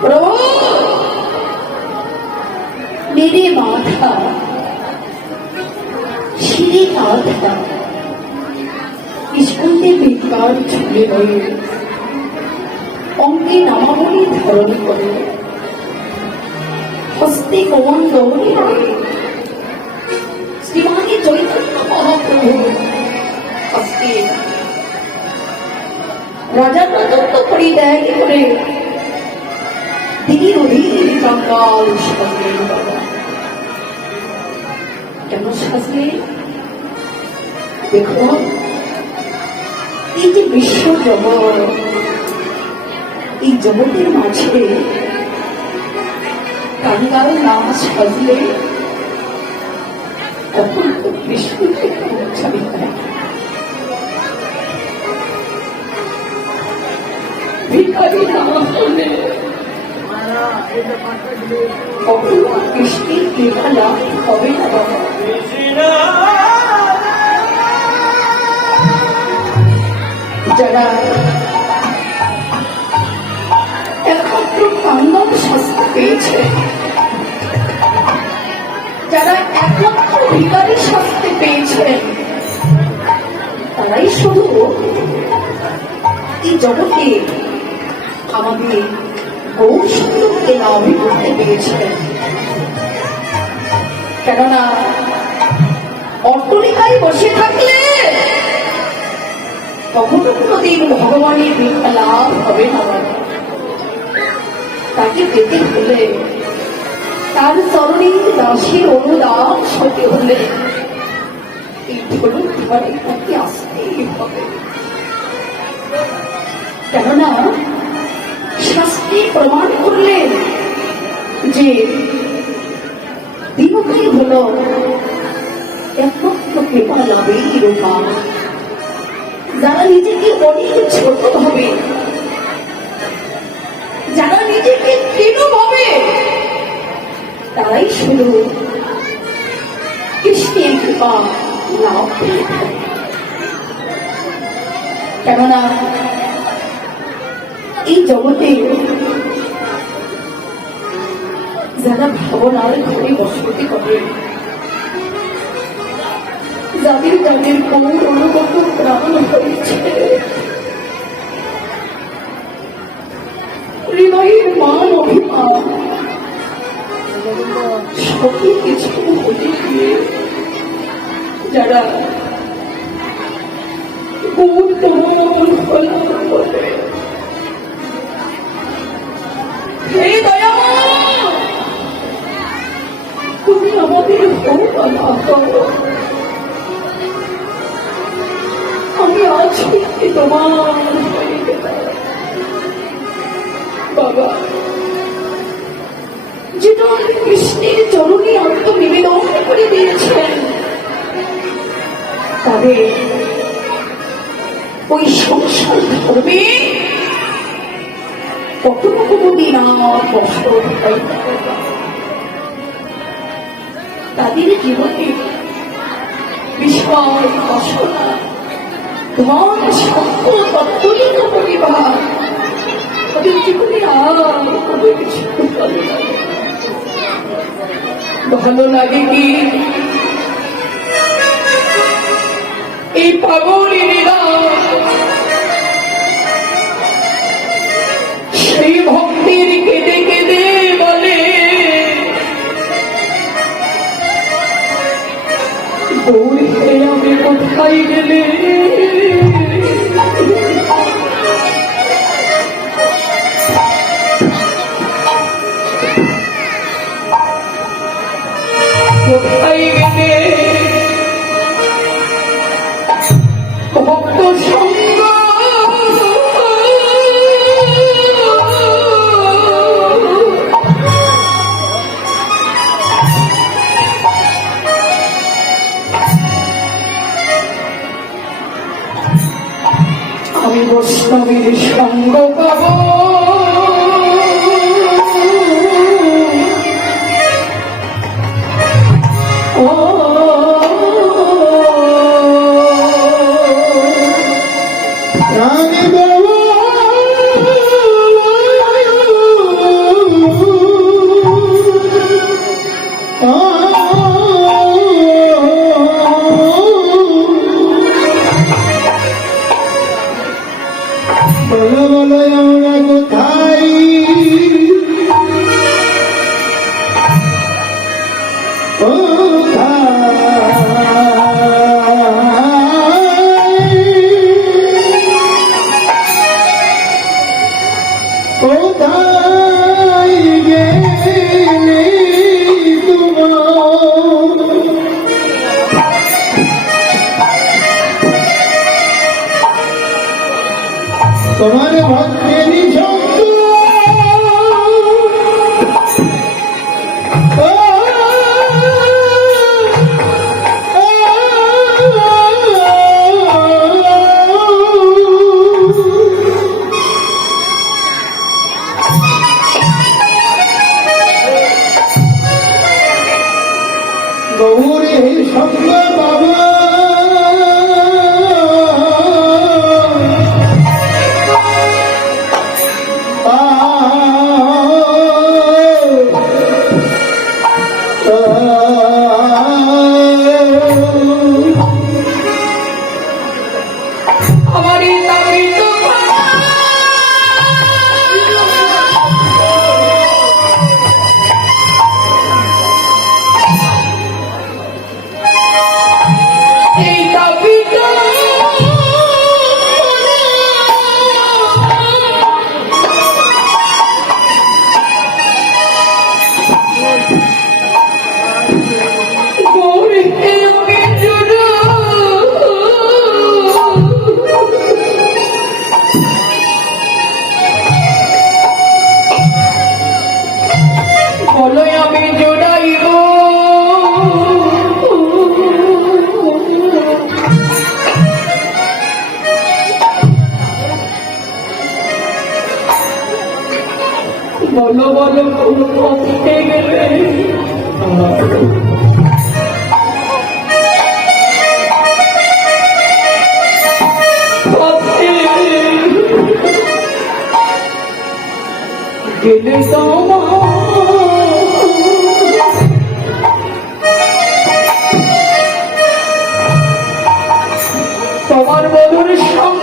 প্রভু মেরে মাথা শিরে মাথা স্কুলে বেকার ঝুলে হয়ে অঙ্গে নামাবলী ধারণ করে হস্তে কমন হয়ে শ্রীমানি চৈতন্য মহাপ্রভু হস্তে রাজার রাজত্ব পরিত্যাগ করে তিনি অধীর জঙ্গল কেন সাজলেন দেখো, এই যে বিশ্ব জগৎ, এই জগতের মাঝে কাঙ্গাল নাম সাজলে তখন তো বিষ্ণুকে পৌঁছাবে না ভিখারি না হলে সুন্দরকে লাভ করতে পেরেছিলেন কেননা অট্টলিকায় বসে থাকলে কখনো কোনোদিন ভগবানের লাভ হবে না। তাকে পেতে হলে, তার চরণে দাসের অনুদাস হতে হলে এই ধরুন ঘরে তাকে আসতেই হবে। কেননা শাস্তি প্রমাণ করলেন যে বিমুখী হল একমাত্র কৃপা লাভেই রূপা যারা নিজেকে অনেক ছোট ভাবে, যারা নিজেকে কৃণ ভাবে, তারাই শুধু কৃষ্ণের কৃপা লাভ কেননা এই জগতে যারা ভাবনার ঘরে বসতি করে, যাদের যাদের কোন অনুগত প্রাণ হয়েছে, হৃদয়ের মান অভিমান, সবই কিছু হতে গিয়ে যারা তোমার ফলাফল করে কষ্ট তাদের জীবনে বাসনা ধন অত্যন্ত পরিবার জীবনে ভালো লাগে কি? এই পাগলেরা সেই গেলে বৈষ্ণবীর সঙ্গ পাব Oh তোমার তোমার গৌরে সঙ্গে বাবা তোমার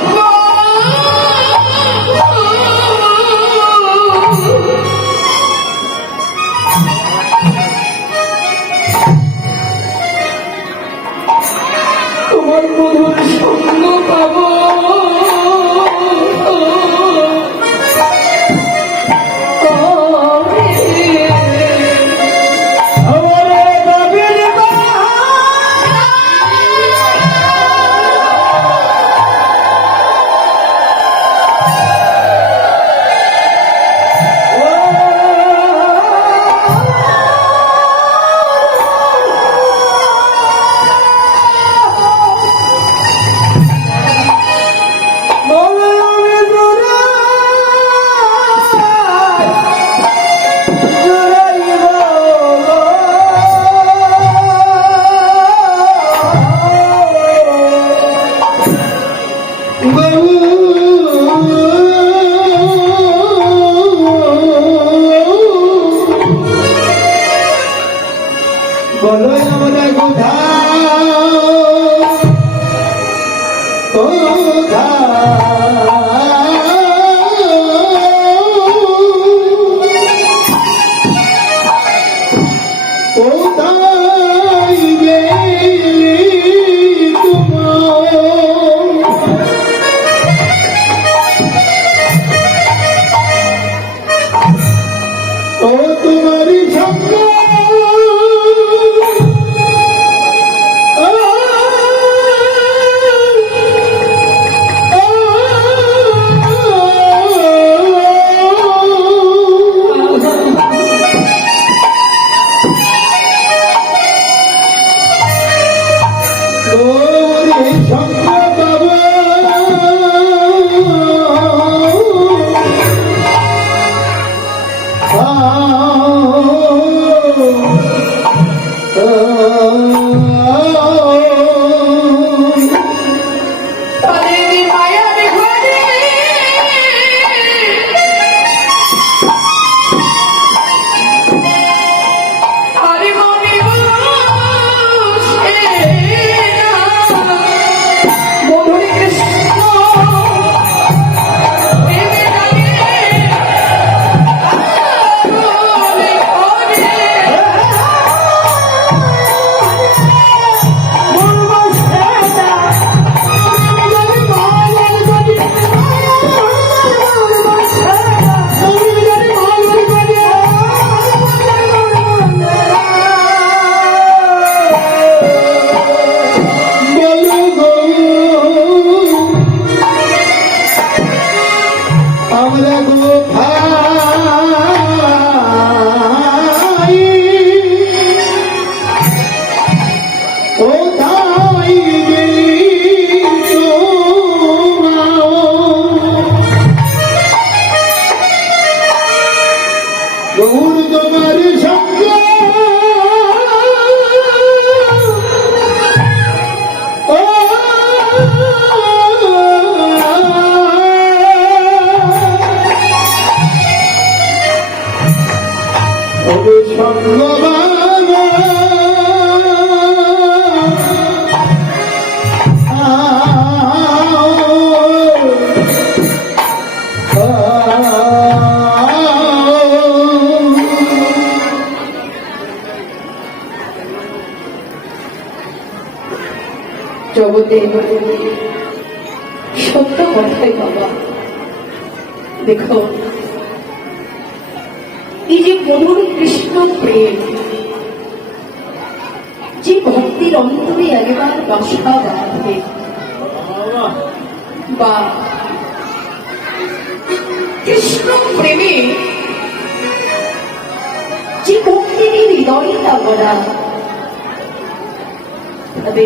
গৌরী সত্য কথাই বাবা। দেখো, এই যে গৌর কৃষ্ণ প্রেম, যে ভক্তির অন্তরে একবার বাসা বাঁধে, বা কৃষ্ণ প্রেমে যে ভক্তির হৃদয়টা গড়া তবে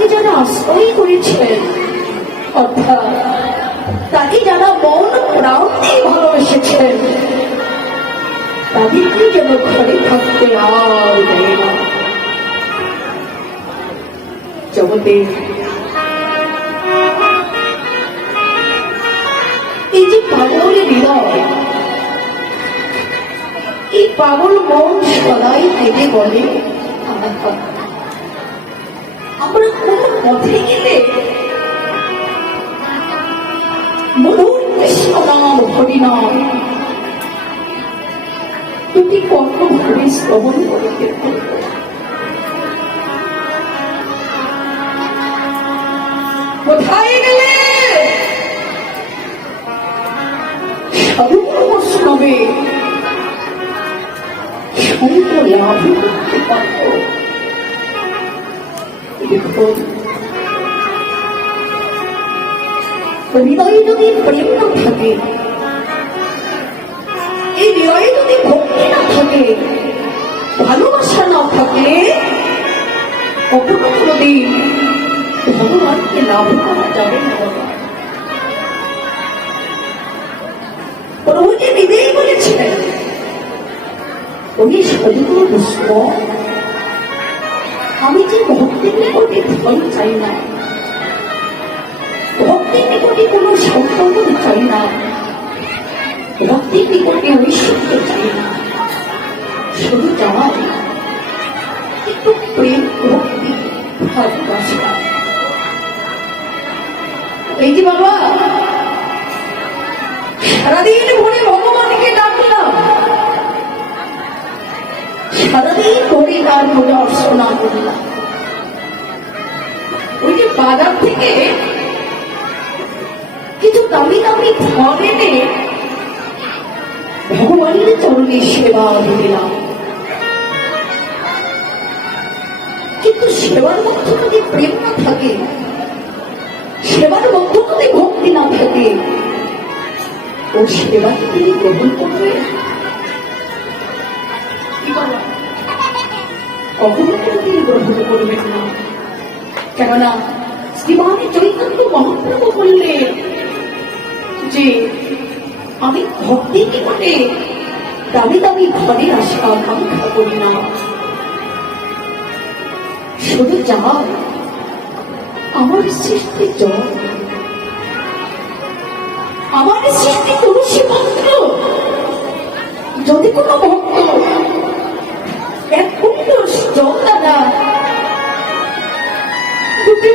তাকে যারা আশ্রয় করেছেন অর্থাৎ তাকে যারা মন প্রাণ দিয়ে ভালোবেসেছেন তাদেরকে যেন ঘরে থাকতে আর দেয় না। জগতে এই যে পাগলের হৃদয় এই পাগল মন সদাই থেকে বলে "আহা, আমরা কোন পথে গেলে মধুর কৃষ্ণ নাম হরিনাম দুটি কর্ম ভাবে শ্রবণ করিতে যদি প্রেম না থাকে, এই হৃদয়ে যদি ভক্তি না থাকে, ভালোবাসা না ভগবানকে লাভ করা যাবে বলেছিলেন আমি যে ভক্তির নিকটে ফল চাই না সম্পর্ক চাই না ভক্তির নিকটে ঐশ্বর্য চাই না। শুধু চাওয়াই একটু প্রেম ভক্তি ভালোবাসা। এই যে বাবা, সারাদিন ভরে ভগবানকে ডাকলাম। সারাদিন ধরে তার মনে অর্চনা করলাম। ওই যে বাজার থেকে এনে ভগবানের চরণে সেবা দিলাম। কিন্তু সেবার মধ্যে যদি প্রেম না থাকে, সেবার মধ্যে যদি ভক্তি না থাকে, ও সেবাকে তিনি গ্রহণ করবে। কখনো তিনি গ্রহণ করবেন না। কেননা শ্রীমানি চৈতন্য মহাপ্রভু বললেন যে আমি ভক্তি নিকটে দামি দামি ঘরে আসা আকাঙ্ক্ষা করি না। শুধু চাই আমার সৃষ্টি জল। আমার সৃষ্টি তুলসী মাত্র যদি কোনো ভক্ত এক কুণ্ড জল দ্বারা দুটি